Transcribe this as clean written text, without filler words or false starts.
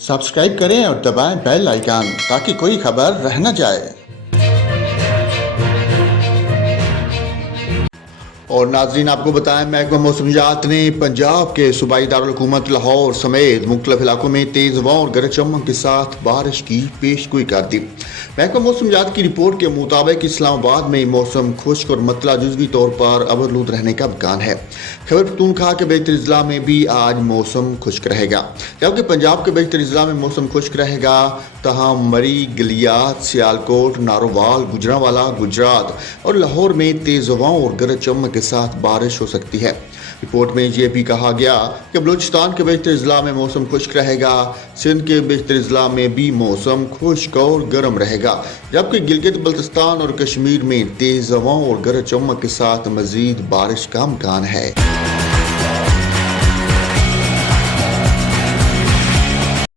Subscribe करें और दबाएं बेल आइकन ताकि कोई खबर रह न जाए। और नाजरीन, आपको बताएं, महकमा मौसमियात ने पंजाब के सूबाई दारुल हुकूमत लाहौर समेत मुख्तलिफ इलाकों में तेज हवाओं और गरज चमक के साथ बारिश की पेशगोई कर दी। महकमा मौसमियात की रिपोर्ट के मुताबिक इस्लामाबाद में मौसम खुश्क और मतला जुज़वी तौर पर अबरलूद रहने का इम्कान है। खैबर पख्तूनख्वा के बेहतर अजला में भी आज मौसम खुश्क रहेगा, जबकि पंजाब के बेहतर अजला में मौसम खुश्क रहेगा। तहम मरी, गलियात, सियालकोट, नारोवाल, गुजरांवाला, गुजरात और लाहौर में तेज हवाओं और गरज चमक के साथ बारिश हो सकती है। रिपोर्ट में यह भी कहा गया कि बलूचिस्तान के बेहतर अजला में मौसम खुश्क रहेगा। सिंध के बेहतर अजला में भी मौसम खुश्क और गर्म रहेगा, जबकि गिलगित बल्तिस्तान और कश्मीर में तेज हवाओं और गरज चमक के साथ मजीद बारिश का इम्कान है।